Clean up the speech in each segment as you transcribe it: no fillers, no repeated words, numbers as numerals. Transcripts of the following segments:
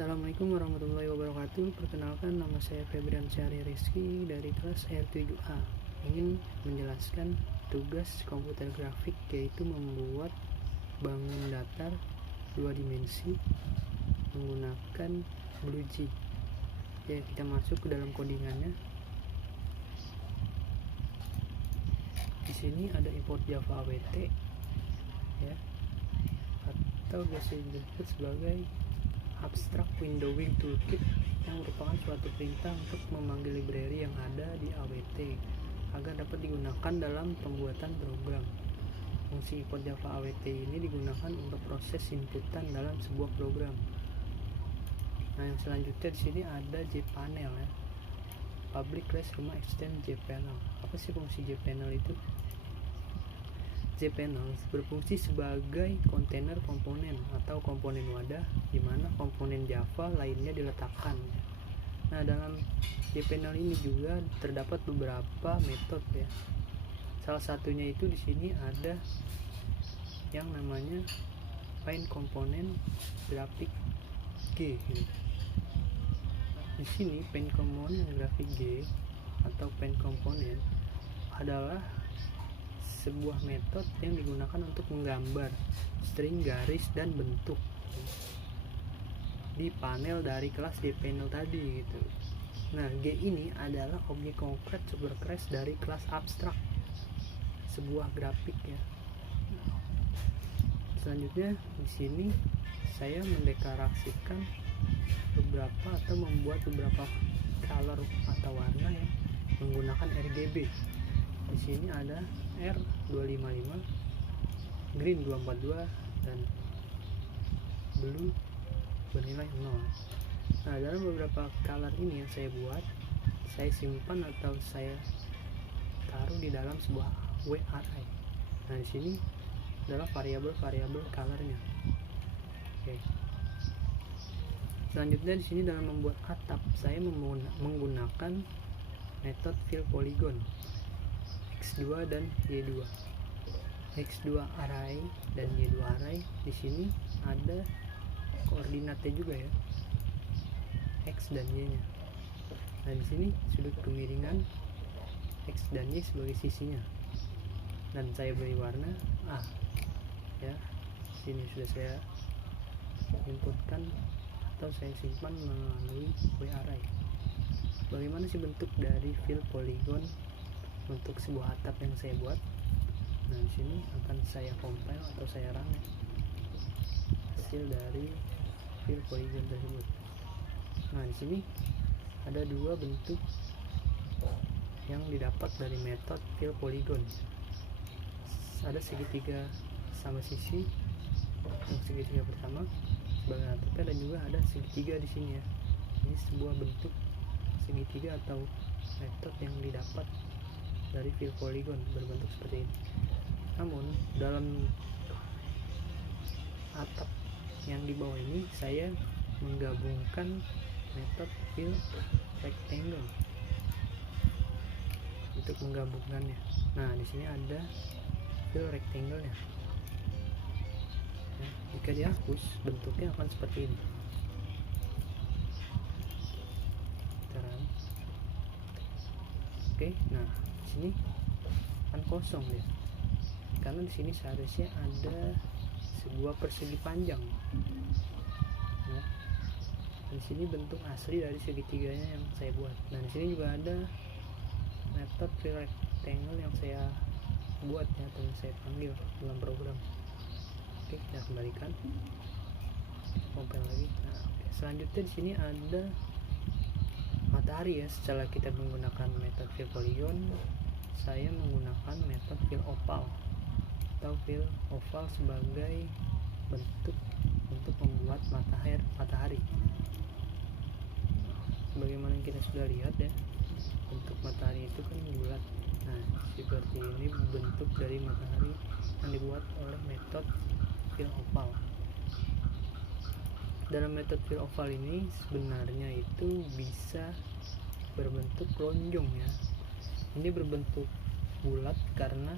Assalamualaikum warahmatullahi wabarakatuh. Perkenalkan, nama saya Febrian Syahri Rizky dari kelas R7A. Ingin menjelaskan tugas komputer grafik, yaitu membuat bangun datar 2 dimensi menggunakan BlueG. Ya, kita masuk ke dalam codingannya. Di sini ada import Java AWT, ya, atau biasa disebut sebagai Abstract Windowing Toolkit, yang merupakan suatu perintah untuk memanggil library yang ada di AWT agar dapat digunakan dalam pembuatan program. Fungsi import Java AWT ini digunakan untuk proses inputan dalam sebuah program. Nah, yang selanjutnya di sini ada JPanel, ya. Public Class Rumah Extend JPanel. Apa sih fungsi JPanel itu? JPanel berfungsi sebagai kontainer komponen atau komponen wadah di mana komponen Java lainnya diletakkan. Nah, dalam JPanel ini juga terdapat beberapa metode, ya. Salah satunya itu di sini ada yang namanya Paint Component Graphic G. Di sini Paint Component Graphic G atau Paint Component adalah sebuah metode yang digunakan untuk menggambar string, garis, dan bentuk di panel dari kelas JPanel tadi, gitu. Nah, G ini adalah objek konkret superclass dari kelas abstrak sebuah grafik, ya. Selanjutnya di sini saya mendeklarasikan beberapa atau membuat beberapa color atau warna, ya, menggunakan RGB. Di sini ada R255, green 242, dan blue bernilai 0. Nah, dalam beberapa color ini yang saya buat, saya simpan atau saya taruh di dalam sebuah array. Nah, di sini adalah variabel-variabel colornya. Oke. Selanjutnya di sini dalam membuat atap, saya menggunakan metode fill polygon X2 dan Y2. X2 array dan Y2 array, di sini ada koordinatnya juga, ya, X dan Y-nya. Nah, di sini sudut kemiringan X dan Y sebagai sisinya. Dan saya beri warna A, ya. Sini sudah saya inputkan atau saya simpan melalui Y array. Bagaimana sih bentuk dari fill polygon untuk sebuah atap yang saya buat? Nah, di sini akan saya compile atau saya run hasil dari fill polygon tersebut. Nah, di sini ada dua bentuk yang didapat dari metode fill polygon. Ada segitiga sama sisi, yang segitiga pertama sebagai atapnya, dan juga ada segitiga di sini, ya. Ini sebuah bentuk segitiga atau metode yang didapat dari fill polygon berbentuk seperti ini. Namun dalam atap yang di bawah ini saya menggabungkan metode fill rectangle untuk menggabungkannya. Nah, di sini ada fill rectangle, ya. Jika dihapus, bentuknya akan seperti ini. Oke, nah di sini kan kosong, ya, karena di sini seharusnya ada sebuah persegi panjang, ya. Di sini bentuk asli dari segitiganya yang saya buat. Nah, di sini juga ada metode fill rectangle yang saya buat, ya, atau yang saya panggil dalam program. Oke, kita kembalikan, compile lagi. Nah, selanjutnya di sini ada matahari, ya. Setelah kita menggunakan metode fill polygon, saya menggunakan metode fill oval atau fill oval sebagai bentuk untuk membuat matahari. Bagaimana kita sudah lihat, ya, bentuk matahari itu kan bulat. Nah, seperti ini bentuk dari matahari yang dibuat oleh metode fill oval. Dalam metode fill oval ini sebenarnya itu bisa berbentuk lonjong, ya. Ini berbentuk bulat karena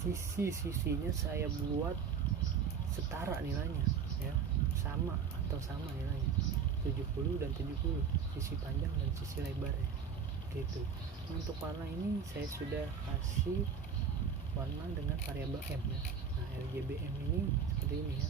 sisi-sisinya saya buat setara nilainya, ya, sama nilainya. 70 dan 70 sisi panjang dan sisi lebarnya gitu. Untuk warna ini saya sudah kasih warna dengan variabel M ya. Nah, RGBM ini seperti ini ya.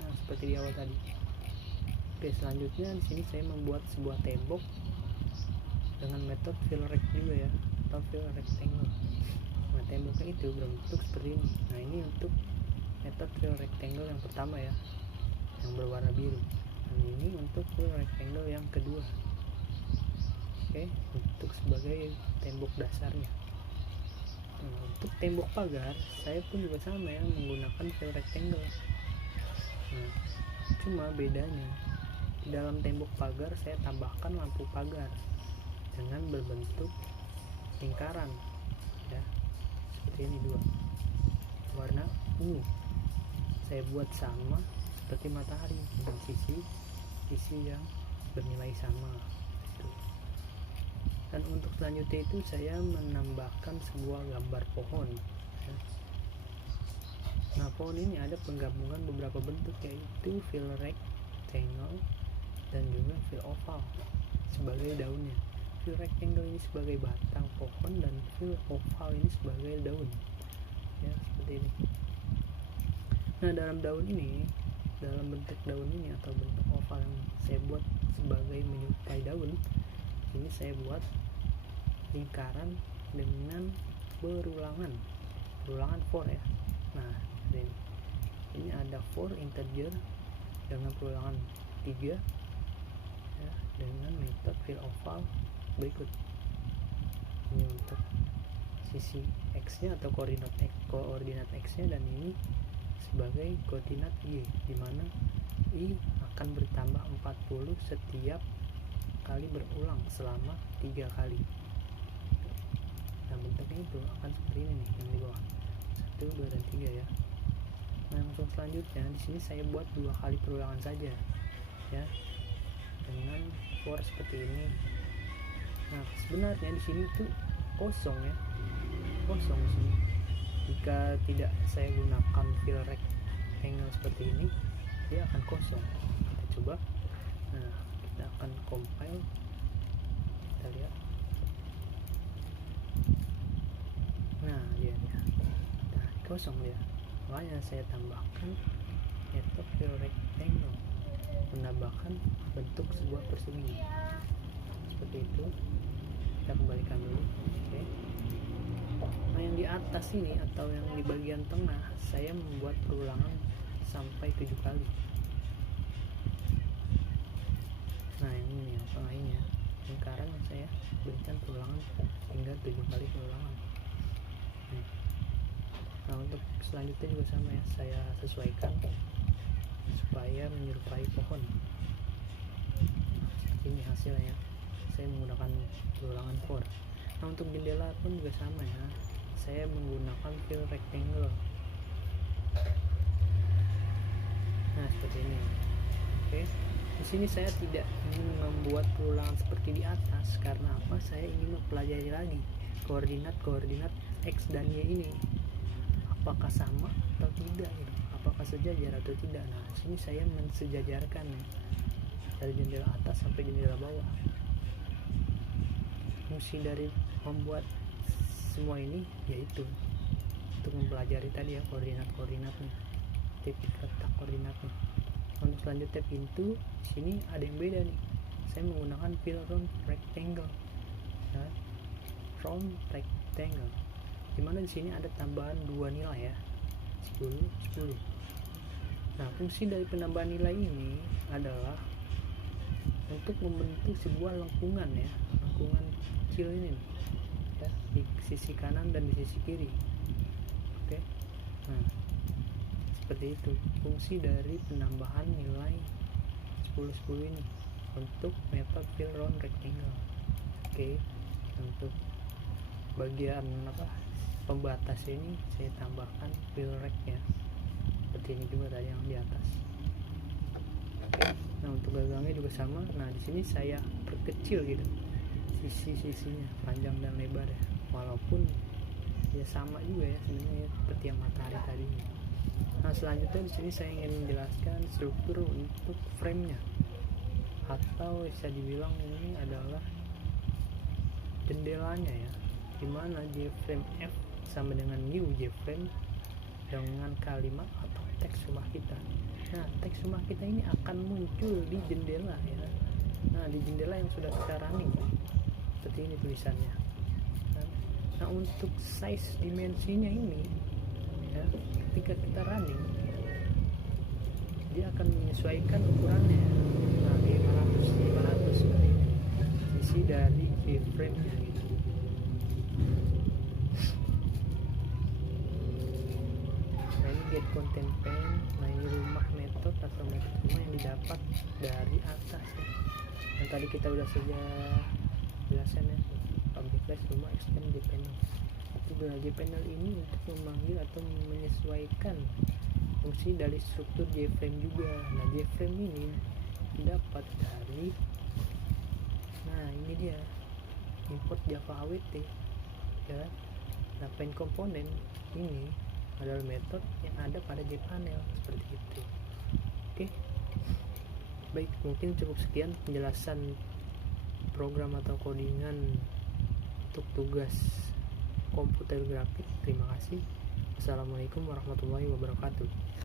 Nah, seperti di awal tadi. Oke, selanjutnya di sini saya membuat sebuah tembok dengan metode fill rect juga ya, atau fill rectangle. Nah, temboknya itu berbentuk seperti ini. Nah, ini untuk metode fill rectangle yang pertama ya, yang berwarna biru. Dan ini untuk fill rectangle yang kedua. Oke, untuk sebagai tembok dasarnya. Nah, untuk tembok pagar saya pun juga sama ya, menggunakan fill rectangle. Nah, cuma bedanya di dalam tembok pagar saya tambahkan lampu pagar dengan berbentuk lingkaran ya, seperti ini dua, warna ungu. Saya buat sama seperti matahari dengan sisi yang bernilai sama. Dan untuk selanjutnya itu saya menambahkan sebuah gambar pohon ya. Nah, pohon ini ada penggabungan beberapa bentuk, yaitu fill rectangle dan juga fill oval sebagai daunnya. Fill rectangle ini sebagai batang pohon dan fill oval ini sebagai daun ya, seperti ini. Nah, dalam bentuk daun ini atau bentuk oval yang saya buat sebagai menyerupai daun ini, saya buat lingkaran dengan berulangan 4 ya. Nah, ini ada 4 integer dengan perulangan 3 ya, dengan metode fill oval berikut. Ini untuk sisi x nya atau koordinat x nya, dan ini sebagai koordinat y, dimana y akan bertambah 40 setiap kali berulang selama 3 kali. Nah, bentuknya itu akan seperti ini nih, yang di bawah 1, 2, dan 3 ya. Nah, langsung selanjutnya di sini saya buat 2 kali perulangan saja ya, dengan for seperti ini. Nah, sebenarnya di sini tuh kosong ya, kosong di sini. Jika tidak saya gunakan fill rectangle seperti ini, dia akan kosong. Kita coba. Nah, kita akan compile, kita lihat. Nah, dia nah, kosong dia. Makanya saya tambahkan metode fill rectangle, menambahkan bentuk sebuah persegi seperti itu. Kita kembalikan dulu. Oke. Nah, yang di atas ini atau yang di bagian tengah saya membuat perulangan sampai 7 kali. Nah, yang ini yang tengah ini ya, lingkaran yang saya berikan perulangan hingga 7 kali perulangan. Nah, untuk selanjutnya juga sama ya, saya sesuaikan supaya menyerupai pohon. Ini hasilnya, saya menggunakan perulangan 4. Nah, untuk jendela pun juga sama ya, saya menggunakan fill rectangle. Nah, seperti ini. Oke, di sini saya tidak ingin membuat perulangan seperti di atas, karena apa? Saya ingin mempelajari lagi koordinat x dan y ini, apakah sama atau tidak gitu, apakah sejajar atau tidak. Nah, di sini saya mensejajarkan ya, dari jendela atas sampai jendela bawah. Fungsi dari membuat semua ini yaitu untuk mempelajari tadi ya, koordinatnya, titik letak koordinatnya. Untuk selanjutnya pintu, di sini ada yang beda nih. Saya menggunakan fill round rectangle ya, round rectangle, dimana di sini ada tambahan 2 nilai ya, 10, 10. Nah, fungsi dari penambahan nilai ini adalah untuk membentuk sebuah lengkungan ya, lengkungan kecil ini ya, di sisi kanan dan di sisi kiri. Oke. Nah, seperti itu fungsi dari penambahan nilai 10, 10 ini untuk metode fill round rectangle. Oke. Untuk bagian pembatas ini saya tambahkan fill rect ya, seperti ini juga tadi yang di atas. Oke. Nah, untuk gagangnya juga sama. Nah, di sini saya perkecil gitu sisi-sisinya, panjang dan lebar ya, walaupun ya sama juga ya sebenarnya seperti yang matahari tadi. Nah, selanjutnya di sini saya ingin menjelaskan struktur untuk frame-nya atau bisa dibilang ini adalah jendelanya ya, dimana JFrame F sama dengan new JFrame dengan kalimat atau teks rumah kita. Nah, teks rumah kita ini akan muncul di jendela ya. Nah, di jendela yang sudah kita running seperti ini tulisannya. Nah, untuk size dimensinya ini ya, ketika kita running dia akan menyesuaikan ukurannya. Nah, 500 seperti ini sisi dari keyframe nya gitu. Nah, ini get content pane. Nah, ini rumah metode atau metode rumah yang didapat dari atas ya. Yang tadi kita udah saja jelasin ya, public place rumah extend jpanel. Jpanel ini untuk memanggil atau menyesuaikan fungsi dari struktur JFrame juga. Nah, JFrame ini didapat dari, nah ini dia, import Java AWT ya. Nah, pane komponen ini adalah metode yang ada pada JPanel seperti itu. Oke, baik, mungkin cukup sekian penjelasan program atau codingan untuk tugas komputer grafik. Terima kasih. Assalamualaikum warahmatullahi wabarakatuh.